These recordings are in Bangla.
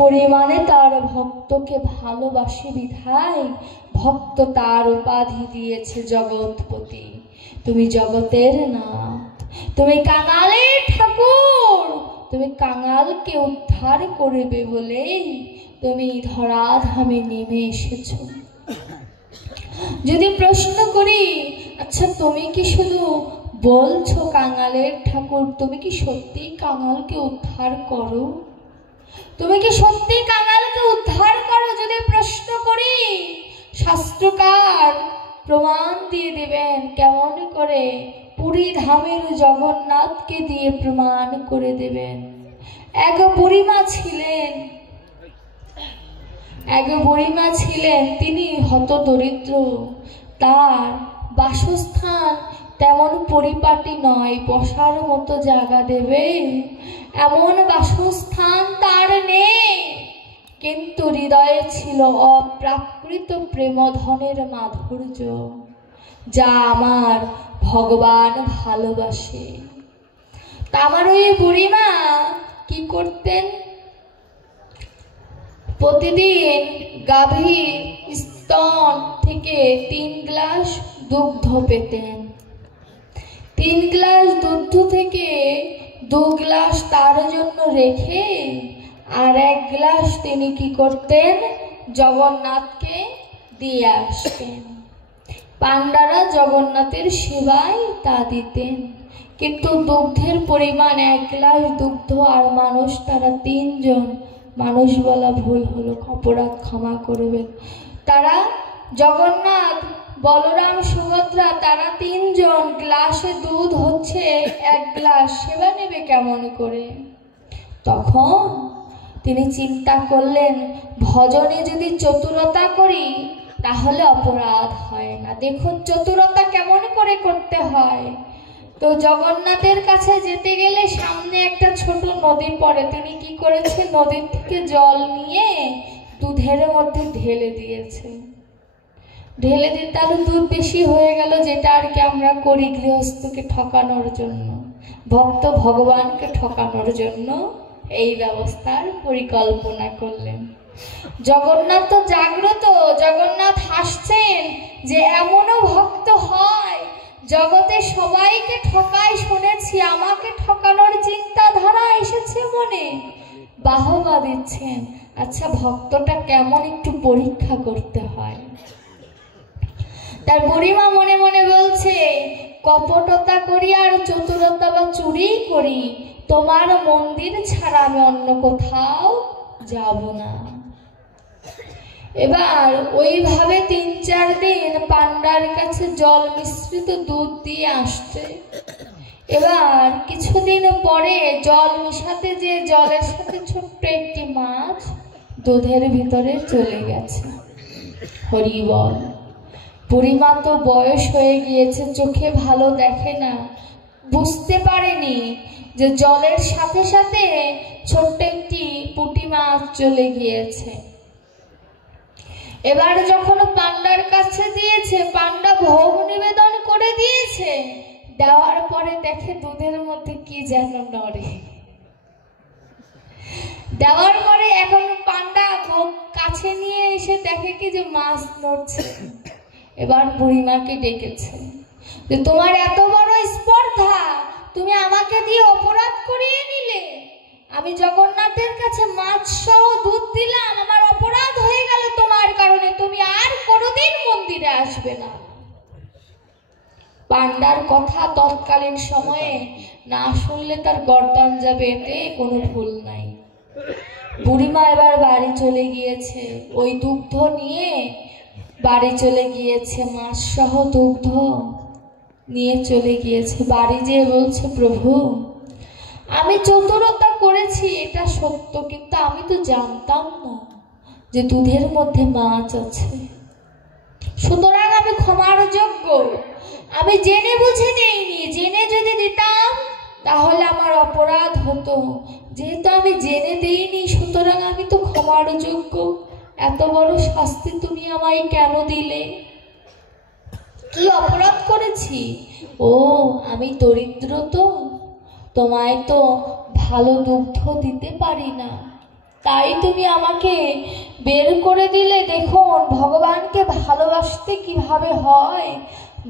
পরিমাণে তার ভক্তকে ভালোবাসে বিধায় ভক্ত তার উপাধি দিয়েছে জগৎপতি। তুমি জগতের নাথ, তুমি কাঙালের ঠাকুর, তুমি কাঙালকে উদ্ধার করবে বলেই তুমি ধরাধামে নেমে এসেছো। যদি প্রশ্ন করি, আচ্ছা তুমি কি শুধু বলছো কাঙালের ঠাকুর, তুমি কি সত্যি কাঙালকে উদ্ধার করো? তুমি কি সত্যি কাঙালকে উদ্ধার করো? যদি প্রশ্ন করি, শাস্ত্রকার প্রমাণ দিয়ে দেবেন। কেমন করে? পুরী ধামের জগন্নাথকে দিয়ে প্রমাণ করে দেবেন। এক বুড়িমা ছিলেন, তিনি হতদরিদ্র। তার বাসস্থান তেমন পরিপাটি নয়, বসার মতো জায়গা দেবে এমন বাসস্থান তার নেই, কিন্তু হৃদয়ে ছিল অপ্রাকৃত প্রেমধনের মাধুর্য, যা আমার ভগবান ভালোবাসে। তা আমার ওই বুড়িমা কি করতেন? প্রতিদিন গাভীর স্তন থেকে 3 গ্লাস দুগ্ধ পেতেন। 3 গ্লাস দুগ্ধ থেকে 2 গ্লাস তার জন্য রেখে আর 1 গ্লাস তিনি কি করতেন? জগন্নাথকে দিয়ে আসতেন। পান্ডারা জগন্নাথের সেবায় তা দিতেন, কিন্তু দুগ্ধের পরিমাণ 1 গ্লাস দুগ্ধ। আর মানুষ তারা 3 জন, মানুষ বলা ভুল হলো, অপরাধ ক্ষমা করবেন। তারা জগন্নাথ, বলরাম, সুভদ্রা, তারা 3 জন, গ্লাসে দুধ হচ্ছে 1 গ্লাস, সেবা নেবে কেমন করে? তখন তিনি চিন্তা করলেন, ভজনে যদি চতুরতা করি তাহলে অপরাধ হয় না। দেখুন চতুরতা কেমন করে করতে হয়। তো জগন্নাথের কাছে যেতে গেলে সামনে একটা ছোট নদী পড়ে। তিনি কি করেছে? নদীর থেকে জল নিয়ে দুধের মধ্যে ঢেলে দিয়েছে। ঢেলে দিতে আরো দুধ বেশি হয়ে গেল, যেটা আর কি আমরা করি গৃহস্থকে ঠকানোর জন্য, ভক্ত ভগবানকে ঠকানোর জন্য এই ব্যবস্থার পরিকল্পনা করলেন। জগন্নাথ তো জাগ্রত, জগন্নাথ হাসছেন যে এমনও ভক্ত হয় জগতে সবাইকে ঠকায় শুনেছি, আমাকে ঠকানোর চিন্তাধারা এসেছে মনে, বাহবা দিচ্ছেন। আচ্ছা ভক্তটা কেমন একটু পরীক্ষা করতে হয়। তার বুড়িমা মনে মনে বলছে, কপটতা করি আর চতুরতা বা চুরি করি, তোমার মন্দির ছাড়া আমি অন্য কোথাও যাব না। এবার ওইভাবে 3-4 দিন পান্ডার কাছে জল মিশ্রিত দুধ দিয়ে আসছে। এবার কিছুদিন পরে জল মিশাতে যে জলের সাথে ছোট্ট একটি মাছ দুধের ভিতরে চলে গেছে। হরি বল। বুড়িমা তো বয়স হয়ে গিয়েছে, চোখে ভালো দেখে না, বুঝতে পারেনি যে জলের সাথে সাথে ছোট্ট একটি পুঁটি মাছ চলে গিয়েছে। এবার যখন পান্ডার কাছে দিয়েছে, পান্ডা ভোগ নিবেদন করে দিয়েছে, দেওয়ার পরে দেখে দুধের মধ্যে কি যেন নড়ে। দেওয়ার পরে এখন পান্ডা ভোগ কাছে নিয়ে এসে দেখে কি যে মাছ নড়ছে। এবার বুড়িমাকে ডেকেছে যে তোমার এত বড় স্পর্ধা, তুমি আমাকে দিয়ে অপরাধ করিয়ে নিলে। আমি জগন্নাথের কাছে মাছ সহ দুধ দিলাম, আমার অপরাধ হয়ে গেল তোমার কারণে, তুমি আর কোনোদিন মন্দিরে আসবে না। পান্ডার কথা তৎকালীন সময়ে না শুনলে তার গর্দান যাবে, এতে কোনো ভুল নাই। বুড়িমা এবার বাড়ি চলে গিয়েছে, ওই দুগ্ধ নিয়ে বাড়ি চলে গিয়েছে, মাছ সহ দুগ্ধ নিয়ে চলে গিয়েছে। বাড়ি যেয়ে বলছে, প্রভু আমি চতুরতা করেছি এটা সত্য, কিন্তু আমি তো জানতাম না যে দুধের মধ্যে মাছ আছে, সুতরাং আমি ক্ষমার যোগ্য। আমি জেনে বুঝে দেইনি, জেনে যদি দিতাম তাহলে আমার অপরাধ হতো। যেহেতু আমি জেনে দেইনি, সুতরাং আমি তো ক্ষমার যোগ্য। এত বড় শাস্তি তুমি আমায় কেন দিলে? কি অপরাধ করেছি? ও আমি দরিদ্র, তো তোমায় তো ভালো দুগ্ধ দিতে পারি না। তাই তুমি আমাকে বের করে দিলে। দেখুন ভগবানকে ভালোবাসতে কিভাবে হয়।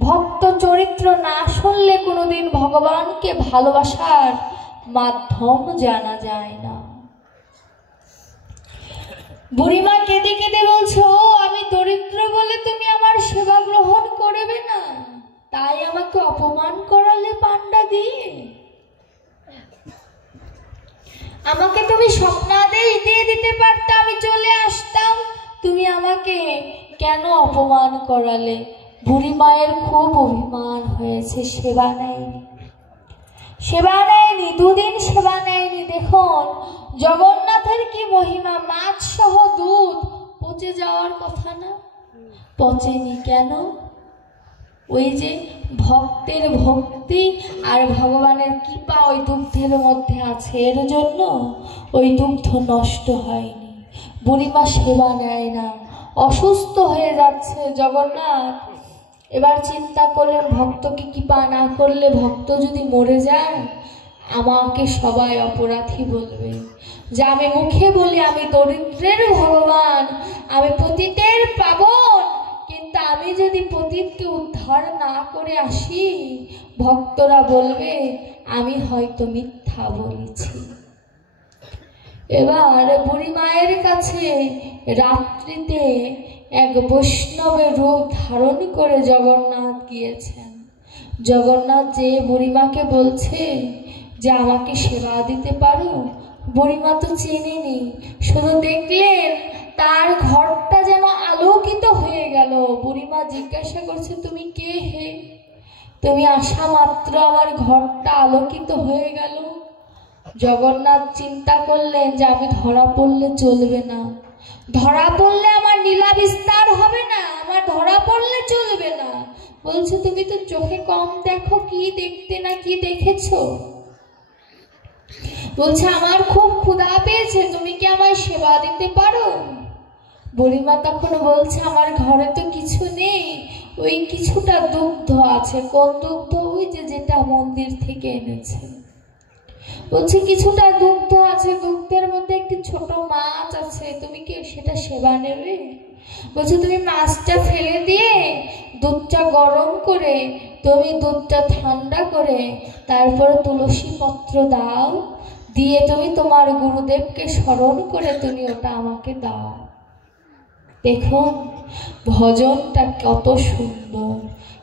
ভক্ত চরিত্র না শুনলে কোনোদিন ভগবানকে ভালোবাসার মাধ্যম জানা যায় না। বুড়িমা কেঁদে কেঁদে বলছো, আমি দরিদ্র বলে তুমি আমার সেবা গ্রহণ করবে না, তাই আমাকে অপমান করালে পান্ডা দিয়ে। আমাকে তুমি স্বপ্নাদেশ দিয়ে দিতে পারতে, আমি চলে আসতাম, তুমি আমাকে কেন অপমান করালে? বুড়ি মায়ের খুব অভিমান হয়েছে, সেবা নেয়নি, সেবা নেয়নি, দুদিন সেবা নেয়নি। দেখুন জগন্নাথের কি মহিমা, মাছ সহ দুধ পচে যাওয়ার কথা না, পচেনি কেন? ওই যে ভক্তের ভক্তি আর ভগবানের কৃপা ওই দুগ্ধের মধ্যে আছে, এর জন্য ওই দুগ্ধ নষ্ট হয়নি। বুড়িমা সেবা নেয় না, অসুস্থ হয়ে যাচ্ছে জগন্নাথ। এবার চিন্তা করলেন ভক্তকে কৃপা না করলে, ভক্ত যদি মরে যায় আমাকে সবাই অপরাধী বলবে। যে আমি মুখে বলি আমি দরিদ্রের ভগবান, আমি পতিতের পাবন, কিন্তু আমি যদি পতিতকে উদ্ধার না করে আসি ভক্তরা বলবে আমি হয়তো মিথ্যা বলেছি। এবার বুড়ি মায়ের কাছে রাত্রিতে এক বৈষ্ণবের রূপ ধারণ করে জগন্নাথ গিয়েছেন। জগন্নাথ যে বুড়িমাকে বলছে যে আমাকে সেবা দিতে পারো, বুড়িমা তো চেনেনি, শুধু দেখলেন তার ঘরটা যেন আলোকিত হয়ে গেল। বুড়িমা জিজ্ঞাসা করছে তুমি কে হে? তুমি আসা মাত্র আমার ঘরটা আলোকিত হয়ে গেল। জগন্নাথ চিন্তা করলেন যে আমি ধরা পড়লে চলবে না, ধরা পড়লে আমার লীলা বিস্তার হবে না, আমার ধরা পড়লে চলবে না। বলছে তুমি তো চোখে কম দেখো, কি দেখতে না কি দেখেছো? বলছে আমার খুব ক্ষুধা পেয়েছে, তুমি কি আমায় সেবা দিতে পারো? বুড়িমা তখন বলছে আমার ঘরে তো কিছু নেই, ওই কিছুটা দুগ্ধ আছে। কোন দুগ্ধ? ওই যে যেটা মন্দির থেকে এনেছে। বলছে কিছুটা দুগ্ধ আছে, দুগ্ধের মধ্যে একটি ছোট মাছ আছে, তুমি কি সেটা সেবা নেবে? বলছে তুমি মাছটা ফেলে দিয়ে দুধটা গরম করে, তুমি দুধটা ঠান্ডা করে তারপরে তুলসী পত্র দাও, দিয়ে তুমি তোমার গুরুদেবকে স্মরণ করে তুমি ওটা আমাকে দাও। দেখুন ভজনটা কত সুন্দর।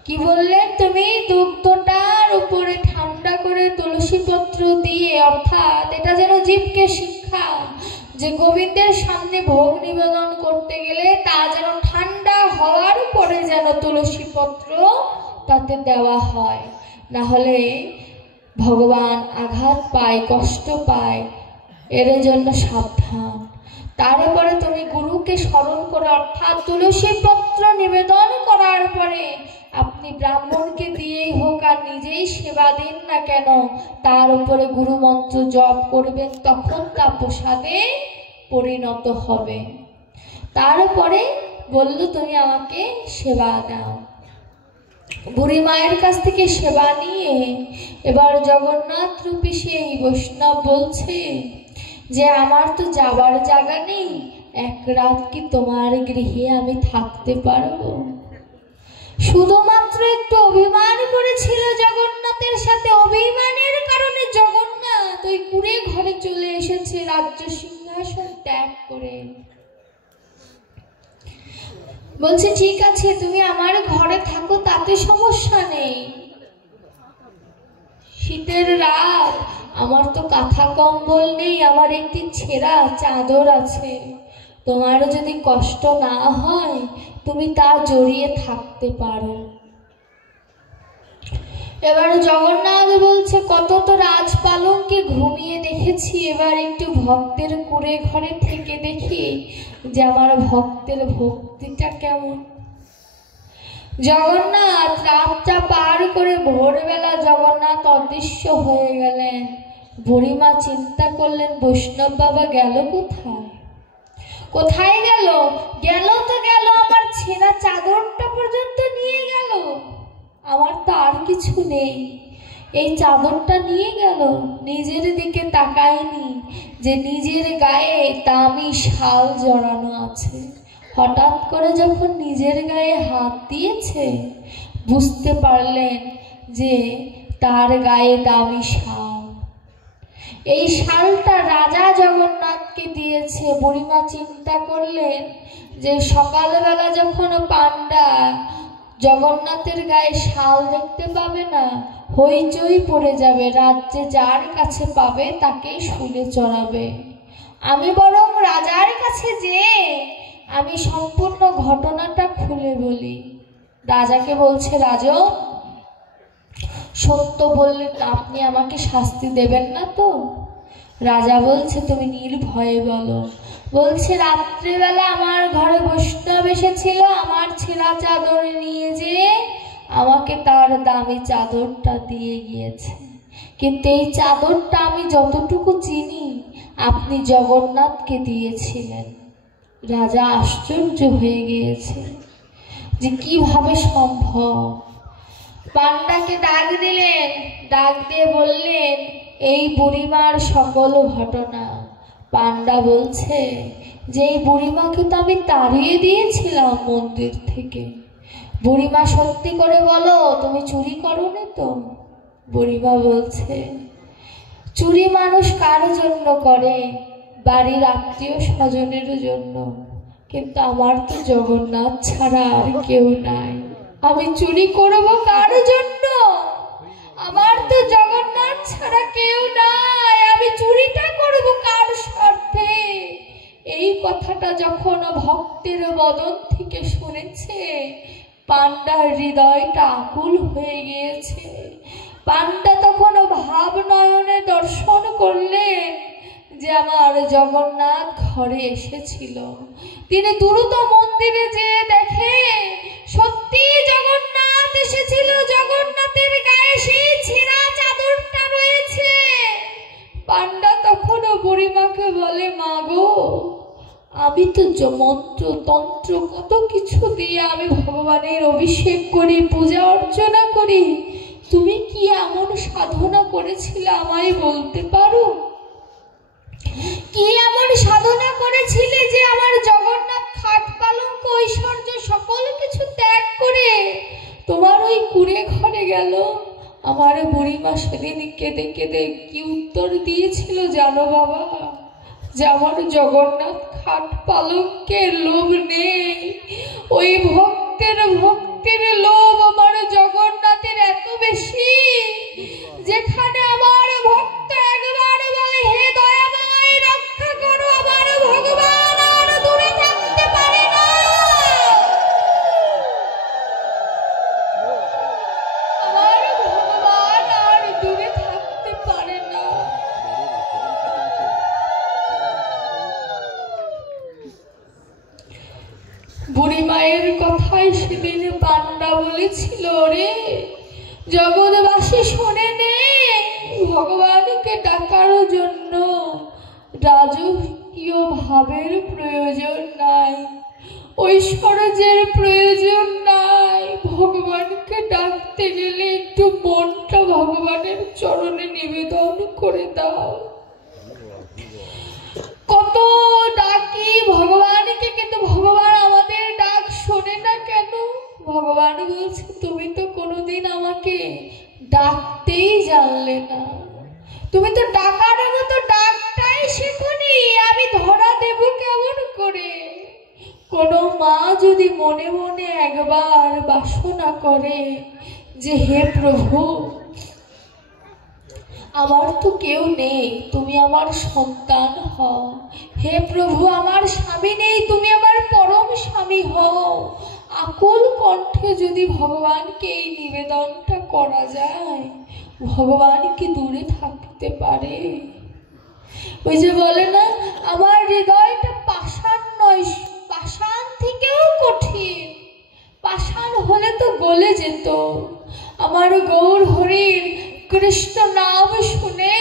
কি বললেন? তুমি দুগ্ধটার উপরে ঠান্ডা করে তুলসী পত্র দিয়ে, অর্থাৎ এটা যেন জীবকে শিক্ষা যে গোবিন্দের সামনে ভোগ নিবেদন করতে গেলে তা যেন ঠান্ডা হওয়ার পরে যেন তুলসী পত্র তাতে দেওয়া হয়, না হলে ভগবান আঘাত পায়, কষ্ট পায়, এর জন্য সাবধান। তারপরে তুমি গুরুকে স্মরণ করে, অর্থাৎ তুলসী পত্র নিবেদন করার পরে আপনি ব্রাহ্মণকে দিয়েই হোক আর নিজেই সেবা দিন না কেন, তার উপরে গুরু মন্ত্র জপ করবেন, তখন তা প্রসাদে পরিণত হবে। তারপরে বলল তুমি আমাকে সেবা দাও। বুড়ি মায়ের কাছ থেকে সেবা নিয়ে এবার জগন্নাথ রূপী সেই বৈষ্ণব বলছে যে আমার তো যাবার জায়গা নেই, এক রাত কি তোমার গৃহে আমি থাকতে পারবো? শুধুমাত্র একটু অভিমান করেছিল জগন্নাথের সাথে, অভিমানের কারণে জগন্নাথ ওই কুড়ে ঘরে চলে এসেছে রাজ্য সিংহাসন ত্যাগ করে। বলছে ঠিক আছে তুমি আমার ঘরে থাকো, তাতে সমস্যা নেই, শীতের রাত, আমার তো কাঁথা কম্বল নেই, আমার একটি ছেঁড়া চাদর আছে, তোমার যদি কষ্ট না হয় তুমি তা জড়িয়ে থাকতে পারো। এবার জগন্নাথ বলছে কত তো রাজপালঙ্কে ঘুমিয়ে দেখেছি, এবার একটু ভক্তের কুড়ে ঘরে থেকে দেখি যে আমার ভক্তের ভক্তিটা কেমন। জগন্নাথ রাতটা পার করে ভোরবেলা জগন্নাথ অদৃশ্য হয়ে গেলেন। বুড়িমা চিন্তা করলেন বৈষ্ণব বাবা গেল কোথায়? কোথায় গেল? গেল তো গেল, আমার ছেঁড়া চাদরটা পর্যন্ত নিয়ে গেল, আমার তো আর কিছু নেই। এই চাদরটা নিয়ে গেল, নিজের দিকে তাকায়নি যে নিজের গায়ে দামি শাল জড়ানো আছে। হঠাৎ করে যখন নিজের গায়ে হাত দিয়েছে, বুঝতে পারলেন যে তার গায়ে দামি শাল। এই শালটা রাজা জগন্নাথকে দিয়েছে। বুড়িমা চিন্তা করলেন যে সকালবেলা যখন পান্ডা জগন্নাথের গায়ে শাল দেখতে পাবে না, হইচই পড়ে যাবে, রাজ্যে যার কাছে পাবে তাকেই শুলে চড়াবে। আমি বরং রাজার কাছে যেয়ে আমি সম্পূর্ণ ঘটনাটা খুলে বলি। রাজাকে বলছে, রাজন, সত্য বললে আপনি আমাকে শাস্তি দেবেন না তো? রাজা বলছে, তুমি নির্ভয়ে বলো। বলছে, রাত্রিবেলা আমার ঘরে বৈষ্ণব এসেছিল, আমার ছেঁড়া চাদর নিয়ে যেয়ে আমাকে তার দামি চাদরটা দিয়ে গিয়েছে, কিন্তু এই চাদরটা আমি যতটুকু চিনি আপনি জগন্নাথকে দিয়েছিলেন। রাজা আশ্চর্য হয়ে গিয়েছে যে কিভাবে সম্ভব। পান্ডাকে ডাক দিলেন, ডাক দিয়ে বললেন এই বুড়িমার সকল ঘটনা। পান্ডা বলছে যে এই বুড়িমাকে তো আমি তাড়িয়ে দিয়েছিলাম মন্দির থেকে। বুড়িমা, সত্যি করে বলো, তুমি চুরি করোনি তো? বুড়িমা বলছে, চুরি মানুষ কার জন্য করে? বাড়ির আত্মীয় স্বজনের জন্য, কিন্তু আমার তো জগন্নাথ ছাড়া আর কেউ নাই। আমি চুরি করব কার জন্য? আমার তো জগন্নাথ ছাড়া কেউ নাই, আমি চুরিটা করব কার স্বার্থে? এই কথাটা যখন ভক্তের বদন থেকে শুনেছে, পান্ডার হৃদয়টা আকুল হয়ে গিয়েছে। পান্ডা তখন ভাব নয়নে দর্শন করলেন যে আমার জগন্নাথ ঘরে এসেছিল। তিনি দ্রুত মন্দিরে যেয়ে দেখে সত্যি জগন্নাথ এসেছিল, জগন্নাথের গায়ে সেই ছেঁড়া চাদরটা রয়েছে। পান্ডা তখন বুড়িমাকে বলে, মা গো, আমি তো মন্ত্র তন্ত্র কত কিছু দিয়ে আমি ভগবানের অভিষেক করি, পূজা অর্চনা করি, তুমি কি এমন সাধনা করেছিলে আমায় বলতে পারো? কি এমন সাধনা করেছিলে যে আমার জগন্নাথ খাট পালঙ্ক ঐশ্বর্য সকল কিছু ত্যাগ করে তোমার ওই কুড়ে ঘরে গেল? আমার বুড়িমা সেদিন কেঁদে কেঁদে কি উত্তর দিয়েছিল জানো বাবা? যে আমার জগন্নাথ খাট পালঙ্কের লোভ নেই, ওই ভক্তের লোভ আমার জগন্নাথের এত বেশি, যেখানে আমার ভক্ত একবার বলে হে দয়াময় রক্ষা করো, আমার ভগবান আর দূরে থাকতে পারে না। আমার ভগবান আর দূরে থাকতে পারে না। বুড়ি মায়ের কথাই সেদিন পান্ডা বলেছিল, রে জগৎবাসী শোনে নে, ভগবানকে ডাকার জন্য রাজকীয় ভাবের প্রয়োজন নাই, ঐশ্বর্যের প্রয়োজন নাই। ভগবানকে ডাকতে গেলে একটু মনটা ভগবানের চরণে নিবেদন করে দাও। কত ডাকি ভগবানকে, কিন্তু ভগবান আমাদের ডাক শোনে না কেন? ভগবান বলছে, তুমি তো কোনোদিন আমাকে ডাকতেই জানলে না, তুমি তো ডাকার মতো ডাকটাই শেখনি, আমি ধরা দেব কেমন করে? কোনো মা যদি মনে মনে একবার বাসনা করে যে হে প্রভু, আমার তো কেউ নেই, তুমি আমার সন্তান হও, হে প্রভু আমার স্বামী নেই, তুমি আমার পরম স্বামী হও, আকুল কণ্ঠে যদি ভগবানকে এই নিবেদনটা করা যায়, ভগবান কি দূরে থাকতে পারে? ওই যে বলে না, আমার হৃদয়টা পাষাণ নয়, পাষাণ থেকেও কঠিন, পাষাণ হলে তো গলে যেত। আমার গৌর হরির কৃষ্ণ নাম শুনে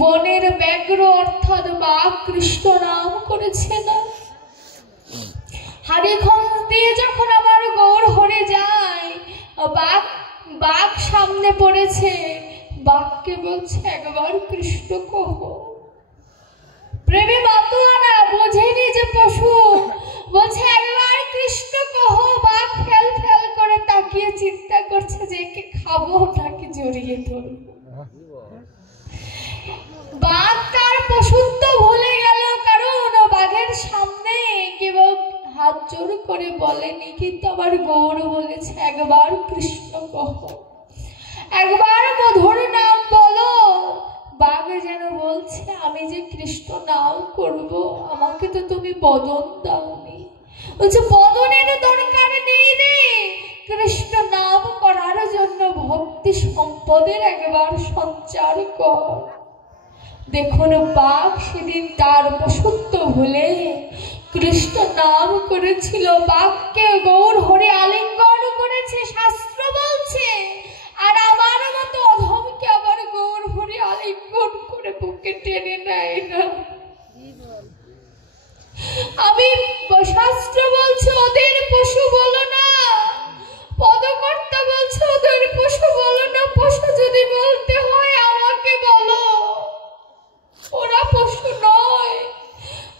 বনের ব্যাঘ্র অর্থাৎ বাঘ কৃষ্ণ নাম করেছে না? হাড়িখঞ্জ দিয়ে যখন আমার গৌর হরে যায়, বাঘ সামনে পড়েছে, বাঘকে বলছে একবার কৃষ্ণ কহ। প্রেমে মাতোয়ারা বোঝেনি যে পশু, বলছে একবার কৃষ্ণ কহ। বাঘ ফেল ফেল করে তাকিয়ে চিন্তা করছে যে একে খাবো নাকি জড়িয়ে ধরবো। বাঘ তার পশুত্ব ভুলে গেল, কারণ বাঘের সামনে কেবল হাত জোর করে বলেনি, কিন্তু আবার গৌর বলেছে একবার কৃষ্ণ কহ, একবার মধুর নাম বলো। বাঘ যেন বলছে আমি যে কৃষ্ণ নাম করব, আমাকে তো তুমি বদন দাওনি। বলছে বদনের দরকার নেই রে, কৃষ্ণ নাম করার জন্য ভক্তি সম্পদের একবার সঞ্চার কর। দেখুন বাঘ সেদিন তার পশুত্ব ভুলে কৃষ্ণ নাম করেছিল। বাঘকে গৌর হরি আলিঙ্গন করেছে শাস্ত্র বলছে, আর আমার মতো অধমকে আবার গৌর হরি আলিঙ্গন করে বুকে টেনে নেয় না। আমি শাস্ত্র বলছে ওদের পশু বলো না, পদকর্তা বলছে ওদের পশু বলো না। পশু যদি বলতে হয় আমাকে বলো, ওরা পশু নয়।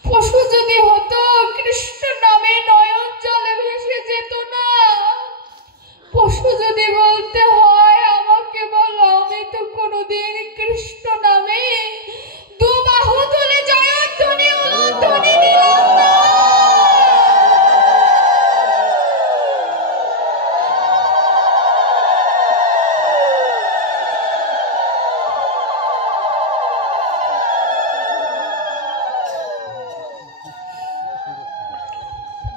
পশু যদি হতো কৃষ্ণ নামে নয়ন জলে ভেসে যেত না। পশু যদি বলতে হয় আমাকে বলো, আমি তো কোনোদিন কৃষ্ণ নামে দু বাহু তুলে জয়ধ্বনি উলধ্বনি দিলাম না।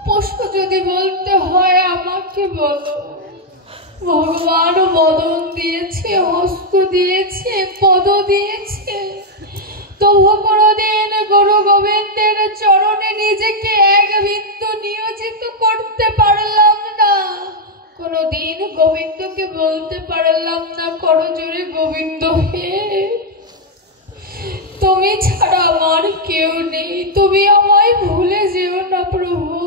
পশু যদি বলতে হয় আমাকে বলো। ভগবান বদন দিয়েছে, হস্ত দিয়েছে, পদ দিয়েছে, তবু কোনদিন গুরু গোবিন্দের চরণে নিজেকে এক বিন্দু নিয়োজিত করতে পারলাম না। কোনদিন গোবিন্দকে বলতে পারলাম না করজোরে গোবিন্দ হে, তুমি ছাড়া আমার কেউ নেই, তুমি আমায় ভুলে যেও না প্রভু।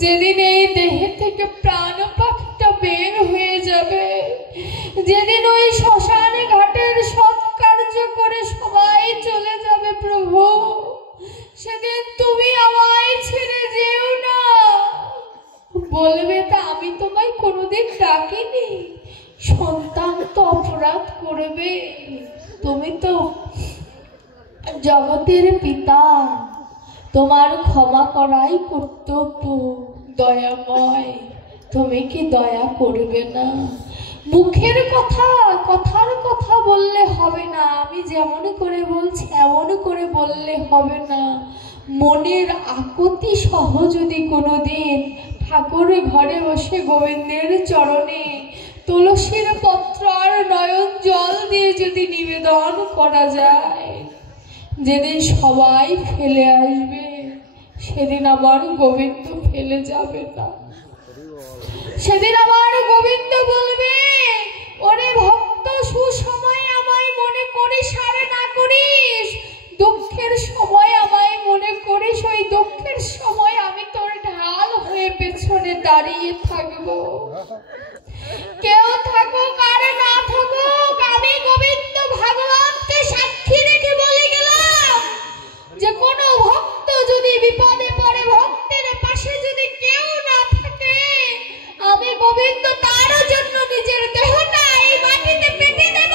যেদিন এই দেহে থেকে প্রাণ পাখিটা বের হয়ে যাবে, যেদিন ওই শ্মশানে ঘাটের সৎকার্য করে সবাই চলে যাবে প্রভু, সেদিন তুমি আমায় ছেড়ে যেও না। বলবে তা আমি তোমায় কোনোদিন ডাকিনি, সন্তান তো অপরাধ করবে, তুমি তো জগতের পিতা, তোমার ক্ষমা করাই কর্তব্য। দয়াময়, তুমি কি দয়া করবে না? মুখের কথা, কথার কথা বললে হবে না, আমি যেমন করে বলছি এমন করে বললে হবে না। মনের আকুতি সহ যদি কোনোদিন ঠাকুর ঘরে বসে গোবিন্দের চরণে তুলসীর পত্র আর নয়ন জল দিয়ে যদি নিবেদন করা যায়, যেদিন সবাই ফেলে আসবে সেদিন আমার গোবিন্দ ফেলে যাবে না। সেদিন আমার গোবিন্দ বলবে, ওরে ভক্ত সুসময় আমায় মনে করিস আর না করিস, দুঃখের সময় আমায় মনে করিস, ওই দুঃখের সময় আমি তোর ঢাল হয়ে পেছনে দাঁড়িয়ে থাকবো। কেউ থাকুক আর না থাকুক, আমি গোবিন্দ ভগবানকে সাক্ষী রেখে বলে গেলাম যে কোনো ভক্ত যদি বিপদে পড়ে, ভক্তের পাশে যদি কেউ না থাকে, আমি গোবিন্দ তার জন্য নিজের দেহটা এই মাটিতে পেতে দেব।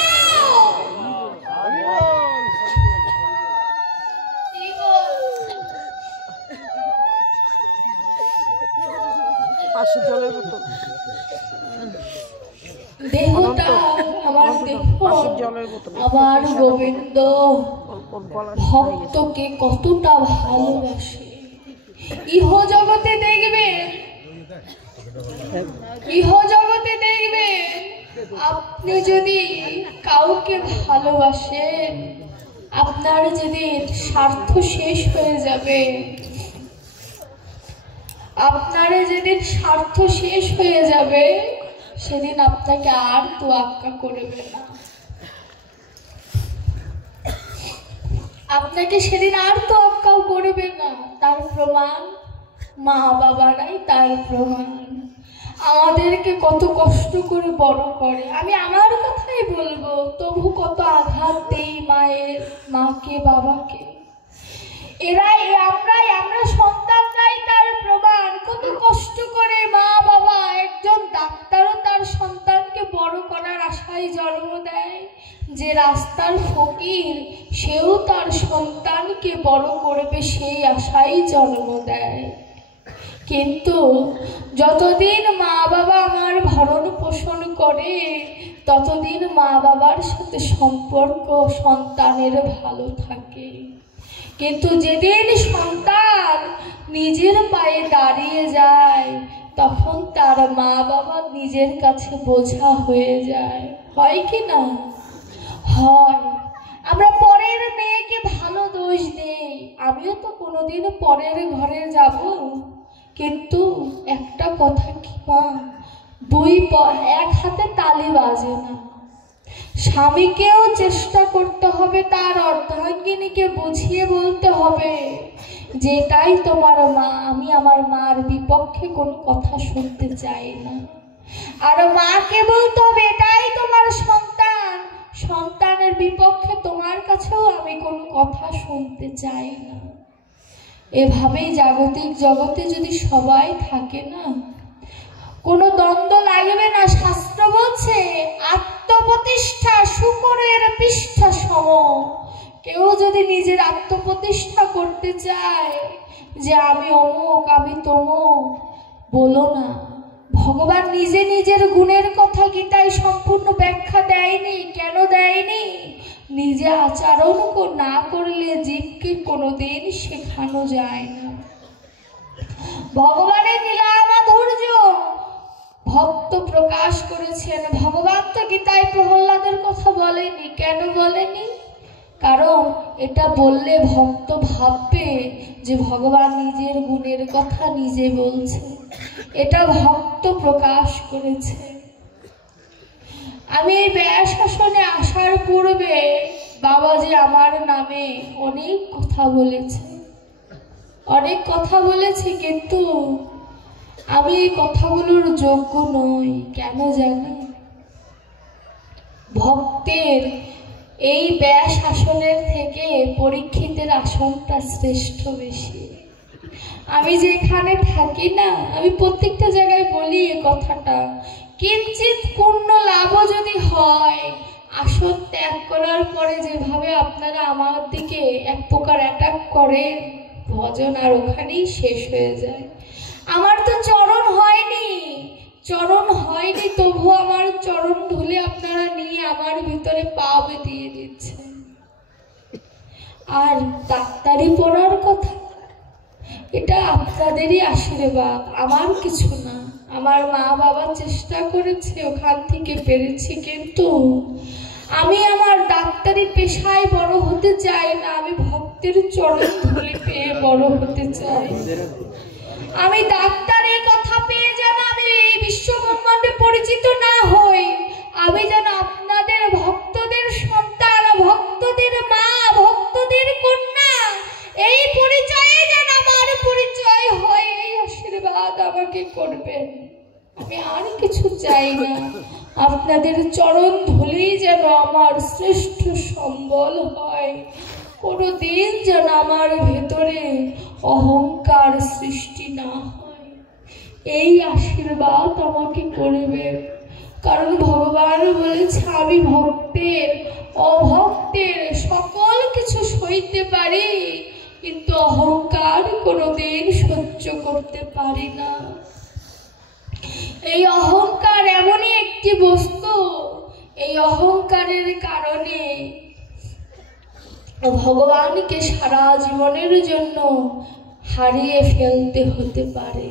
দেহটা আমার দেহ, আমার গোবিন্দ ভক্তকে কতটা ভালোবাসে। ইহ জগতে দেখবেন, ইহ জগতে দেখবেন, আপনি যদি কাউকে ভালোবাসেন, আপনার যেদিন স্বার্থ শেষ হয়ে যাবে, আপনার যেদিন স্বার্থ শেষ হয়ে যাবে, সেদিন আপনাকে আর তোয়াক্কা করবে না। আপনাকে সেদিন আর তোয়াক্কাও করবে না। তার প্রমাণ মা বাবারাই তার প্রমাণ। আমাদেরকে কত কষ্ট করে বড় করে। আমি আমার কথাই বলবো, তবু কত আঘাত দেই মাকে বাবাকে। আমরা সন্তানরাই তার প্রমাণ। কত কষ্ট করে মা বাবা, একজন ডাক্তারও তার সন্তানকে বড় করার আশায় জন্ম দেয়। যে রাস্তার ফকির, সেও তার সন্তানকে বড় করবে সেই আশায় জন্ম দেয়। কিন্তু যতদিন মা বাবা আমার ভরণ পোষণ করে, ততদিন মা বাবার সাথে সম্পর্ক সন্তানের ভালো থাকে। কিন্তু যেদিন সন্তান নিজের পায়ে দাঁড়িয়ে যায়, তখন তার মা বাবা নিজের কাছে বোঝা হয়ে যায়। হয় কি না? হয়। আমরা পরের মেয়েকে ভালো দোষ দেই। আমিও তো কোনোদিন পরের ঘরে যাব, কিন্তু একটা কথা কি মা, এক হাতে তালি বাজে না। স্বামীকেও চেষ্টা করতে হবে, তার অর্ধাঙ্গিনীকে বুঝিয়ে বলতে হবে যে এটাই তোমার মা, আমি আমার মার বিপক্ষে কোনো কথা শুনতে চাই না। আর মাকে বলতে হবে এটাই তোমার সন্তান, সন্তানের বিপক্ষে তোমার কাছেও আমি কোনো কথা শুনতে চাই না। এভাবেই জাগতিক জগতে যদি সবাই থাকে না, কোনো দ্বন্দ্ব লাগবে না। শাস্ত্র বলছে আত্মপ্রতিষ্ঠা শুকরের পৃষ্ঠা সম। কেউ যদি নিজের আত্মপ্রতিষ্ঠা করতে চায় যে আমি অমুক, আমি তমুক, বলো না। ভগবান নিজে নিজের গুণের কথা গীতায় সম্পূর্ণ ব্যাখ্যা দেয়নি। কেন দেয়নি? নিজে আচরণ না করলে জীবকে কোনোদিন শেখানো যায় না। ভগবানের লীলা মাধুর্য ভক্ত প্রকাশ করেছেন। ভগবান তো গীতায় প্রহ্লাদের কথা বলেনি। কেন বলেনি? কারণ এটা বললে ভক্ত ভাববে যে ভগবান নিজের গুণের কথা নিজে বলছে। এটা ভক্ত প্রকাশ করেছে। আমি এই ব্যাস আসনে আসার পূর্বে বাবাজি আমার নামে অনেক কথা বলেছে, কিন্তু আমি এই কথাগুলোর যোগ্য নই। কেন জানি? ভক্তের এই ব্যাস আসনের থেকে পরীক্ষিতের আসনটা শ্রেষ্ঠ বেশি। আমি যেখানে থাকি না, আমি প্রত্যেকটা জায়গায় বলি এ কথাটা, কিঞ্চিত পূর্ণ লাভ যদি হয়, আসন ত্যাগ করার পরে যেভাবে আপনারা আমার দিকে এক প্রকার অ্যাটাক করেন, ভজন আর ওখানেই শেষ হয়ে যায়। আমার তো চরণ হয়নি, তবু আমার চরণ ধুলে আপনারা নিয়ে আমার ভিতরে পাবে দিয়ে দিচ্ছেন। আর ডাক্তারি পড়ার কথা, এটা আপনাদেরই আশীর্বাদ, আমার কিছু না। আমার মা বাবা চেষ্টা করেছে, ওখান থেকে পেরেছি। কিন্তু আমি আমার ডাক্তারি পেশায় বড় হতে চাই না। আমি ভক্তের চরণ ধুলে পেয়ে বড় হতে চাই। আমি ডাক্তারের কথা পেয়ে যেন আমি এই বিশ্বব্রহ্মাণ্ডে পরিচিত না হই। আমি যেন আপনাদের ভক্তদের সন্তান, ভক্তদের মা, ভক্তদের কন্যা, এই পরিচয়ে যেন আমার পরিচয় হয়, এই আশীর্বাদ আমাকে করবেন। আমি আর কিছু চাই না। আপনাদের চরণ ধুলেই যেন আমার শ্রেষ্ঠ সম্বল হয়। কোনোদিন যেন আমার ভেতরে অহংকার সৃষ্টি না হয়, এই আশীর্বাদ আমাকে করবেন। কারণ ভগবান বলেছে আমি ভক্তের অভক্তের সকল কিছু সইতে পারি, কিন্তু অহংকার কোনোদিন সহ্য করতে পারি না। এই অহংকার এমনই একটি বস্তু, এই অহংকারের কারণে ভগবানকে সারা জীবনের জন্য হারিয়ে ফেলতে হতে পারে।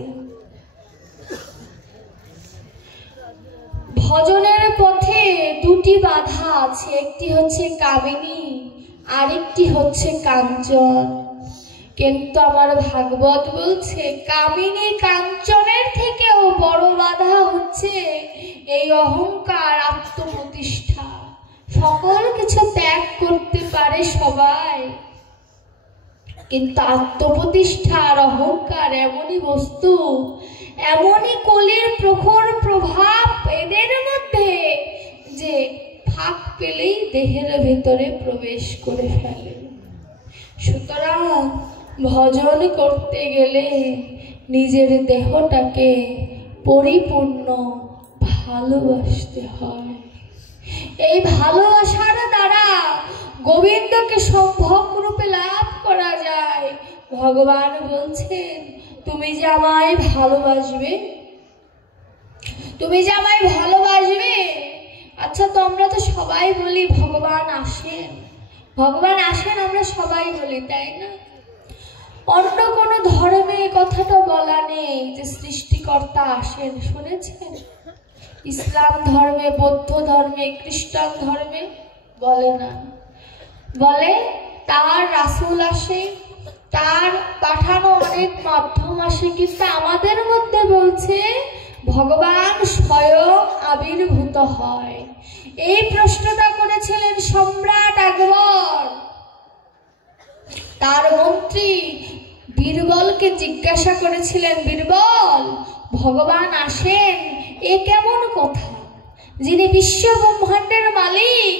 ভজনের পথে দুটি বাধা আছে, একটি হচ্ছে কামিনী, আরেকটি হচ্ছে কাঞ্চন। কিন্তু আমার ভাগবত বলছে কামিনী কাঞ্চনের থেকেও বড় বাধা হচ্ছে এই অহংকার, আত্মপ্রতিষ্ঠা। সকল কিছু ত্যাগ করতে পারে সবাই, কিন্তু আত্মপ্রতিষ্ঠা আর অহংকার এমনই বস্তু, এমনই কলির প্রখর প্রভাব এদের মধ্যে যে ফাঁক পেলেই দেহের ভেতরে প্রবেশ করে ফেলে। সুতরাং ভজন করতে গেলে নিজের দেহটাকে পরিপূর্ণ ভালোবাসতে হয়। এই ভালোবাসার দ্বারা গোবিন্দকে সম্ভব রূপে লাভ করা যায়। ভগবান বলছেন, তুমি যে আমায় ভালোবাসবে, তুমি যে আমায় ভালোবাসবে। আচ্ছা, তো আমরা তো সবাই বলি ভগবান আসেন, ভগবান আসেন, আমরা সবাই বলি, তাই না? অন্য কোনো ধর্মে কথাটা বলা নেই যে সৃষ্টিকর্তা আসেন, শুনেছেন? ইসলাম ধর্মে, বৌদ্ধ ধর্মে, খ্রিস্টান ধর্মে বলে না, বলে তার রাসূল আসে, তার পাঠানো অনেক মাধ্যম আসে। কিন্তু আমাদের মধ্যে বলছে ভগবান স্বয়ং আবির্ভূত হয়। এই প্রশ্নটা করেছিলেন সম্রাট আকবর। তার মন্ত্রী বীরবলকে জিজ্ঞাসা করেছিলেন, বীরবল, ভগবান আসেন এ কেমন কথা? যিনি বিশ্ব ব্রহ্মাণ্ডের মালিক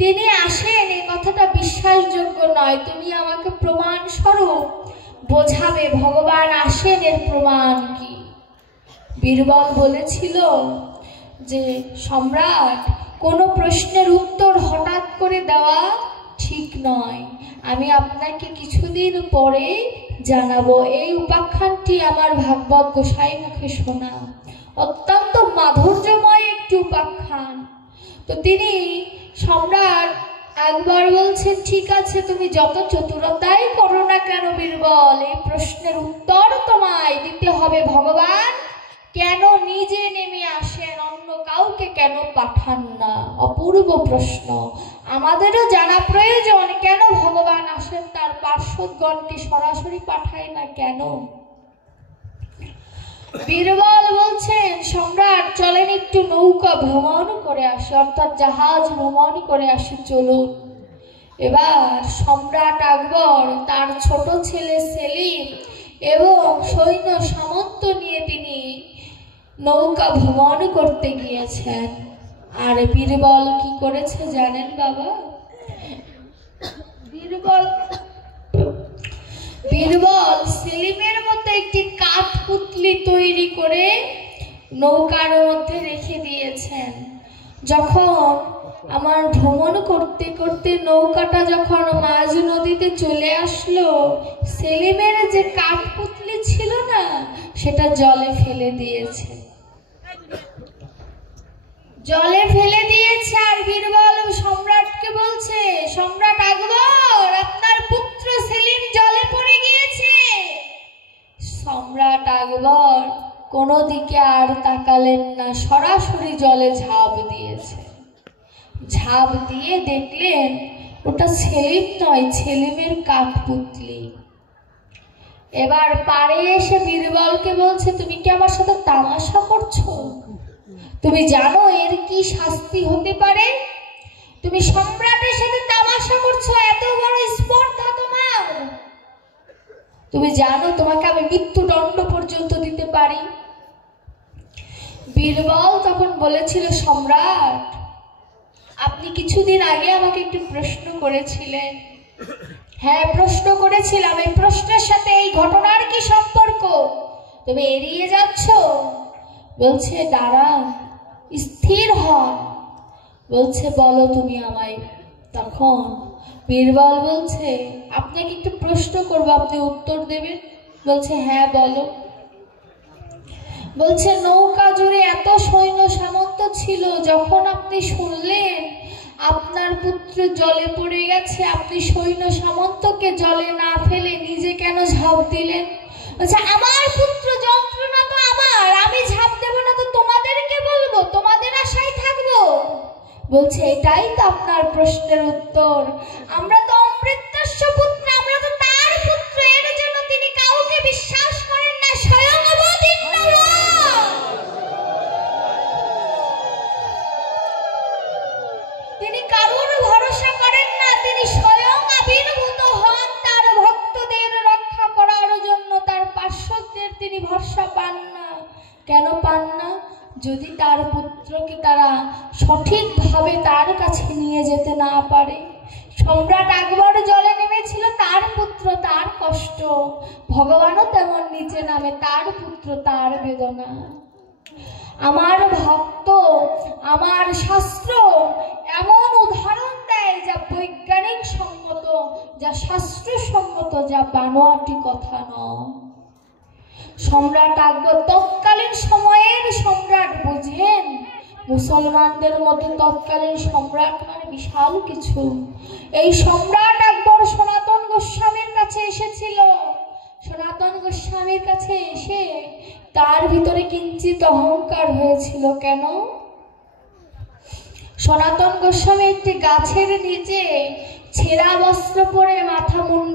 তিনি আসেন, এই কথাটা বিশ্বাসযোগ্য নয়। তুমি আমাকে প্রমাণ স্বরূপ বোঝাবে ভগবান আসেন, এর প্রমাণ কি? বীরবল বলেছিল যে সম্রাট, কোনো প্রশ্নের উত্তর হঠাৎ করে দেওয়া ঠিক নয়, আমি আপনাকে কিছুদিন পরে জানাবো। এই উপাখ্যানটি আমার ভাগবত গোসাই মুখে শোনা, অত্যন্ত মাধুর্যময় একটি উপাখ্যান। তো তিনি সম্রাট একবার বলছেন, ঠিক আছে, তুমি যত চতুরতাই করো না কেন বীরবল, এই প্রশ্নের উত্তর তোমায় দিতে হবে। ভগবান কেন নিজে নেমে আসেন, অন্য কাউকে কেন পাঠান না? অপূর্ব প্রশ্ন, আমাদেরও জানা প্রয়োজন। কেন ভগবান আসেন, তার পার্শ্বদগণকে সরাসরি পাঠায় না কেন? বীরবল বলছেন, সম্রাট চলেন একটু নৌকা ভ্রমণ করে আসে, অর্থাৎ জাহাজ ভ্রমণ করে আসে, চলুন। এবার সম্রাট আকবর তার ছোট ছেলে সেলিম এবং সৈন্য সামন্ত নিয়ে তিনি নৌকা ভ্রমণ করতে গিয়েছেন। আর বীরবল কি করেছে জানেন বাবা? বীরবল সেলিমের মতো একটি কাঠপুতলি তৈরি করে নৌকার মধ্যে রেখে দিয়েছেন। যখন আমার ভ্রমণ করতে করতে নৌকাটা যখন মাঝ নদীতে চলে আসলো, সেলিমের যে কাঠপুতলি ছিল না, সেটা জলে ফেলে দিয়েছে, জলে ফেলে দিয়েছে। আর বীরবল সম্রাটকে বলছে, সম্রাট আকবর, আপনার পুত্র সেলিম জলে পড়ে গিয়েছে। সম্রাট আকবর কোনো দিকে আর তাকালেন না, সরাসরি জলে ঝাঁপ দিয়েছে। ঝাঁপ দিয়ে দেখলেন ওটা সেলিম নয়, সেলিমের কাঠপুতলি। এবার পাড়ে এসে বীরবলকে বলছে, তুমি কি আমার সাথে তামাশা করছো? তুমি জানো এর কি শাস্তি হতে পারে? তুমি সম্রাটের সাথে তামাশা করছো, এত বড় স্পর্ধা তোমার। তুমি জানো তোমাকে আমি মৃত্যুদণ্ড পর্যন্ত দিতে পারি। বীরবল তখন বলেছিল, সম্রাট, আপনি কিছুদিন আগে আমাকে একটি প্রশ্ন করেছিলেন। হ্যাঁ, প্রশ্ন করেছিলাম। এই প্রশ্নের সাথে এই ঘটনার কি সম্পর্ক? তুমি এড়িয়ে যাচ্ছ। বলছে, দাঁড়ান, স্থির হন। বলছে, বলো তুমি আমায়। তখন বীরবল বলছে, আপনাকে একটু প্রশ্ন করবো, আপনি উত্তর দেবেন? বলছে, হ্যাঁ বলো। বলছে, নৌকা জুড়ে এত সৈন্য সামন্ত ছিল, যখন আপনি শুনলেন আপনার পুত্র জলে পড়ে গেছে, আপনি সৈন্য সামন্তকে জলে না ফেলে নিজে কেন ঝাঁপ দিলেন? বলছে, আমার পুত্র, যন্ত্রণা তো আমার, আমি ঝাঁপ দেবো না তো তোমাদেরকে বলবো, তোমাদের আশায় থাকবো? বলছে, এটাই তো আপনার প্রশ্নের উত্তর। আমরা তো অমৃতস্য পুত্র, আমরা তো তার পুত্র, এর জন্য তিনি কাউকে বিশ্বাস করেন না, স্বয়ং অবতীর্ণ হন। তিনি কারোর ভরসা করেন না, তিনি স্বয়ং আবির্ভূত হন তার ভক্তদের রক্ষা করার জন্য, তার পার্শ্বদের তিনি ভরসা পান না। কেন পান না? যদি তার পুত্রকে তারা সঠিকভাবে তার কাছে নিয়ে যেতে না পারে। সম্রাট আকবর জলে নেমেছিল, তার পুত্র তার কষ্ট, ভগবানও তেমন নিচে নামে, তার পুত্র তার বেদনা। আমার ভক্ত, আমার শাস্ত্র এমন উদাহরণ দেয় যা বৈজ্ঞানিক সম্মত, যা শাস্ত্রসম্মত, যা বানোয়াটি কথা নয়। সম্রাট আকবর তৎকালীন সময়ের সম্রাট, বুঝেন, মুসলমানদের মধ্যে তৎকালীন সম্রাট মানে বিশাল কিছু। এই সম্রাট আকবর সনাতন গোস্বামীর কাছে এসেছিল। সনাতন গোস্বামীর কাছে এসে তার ভিতরে কিঞ্চিত অহংকার হয়েছিল। কেন? সনাতন গোস্বামী একটি গাছের নিচে ছেঁড়া বস্ত্র পরে মাথা মুন্ডন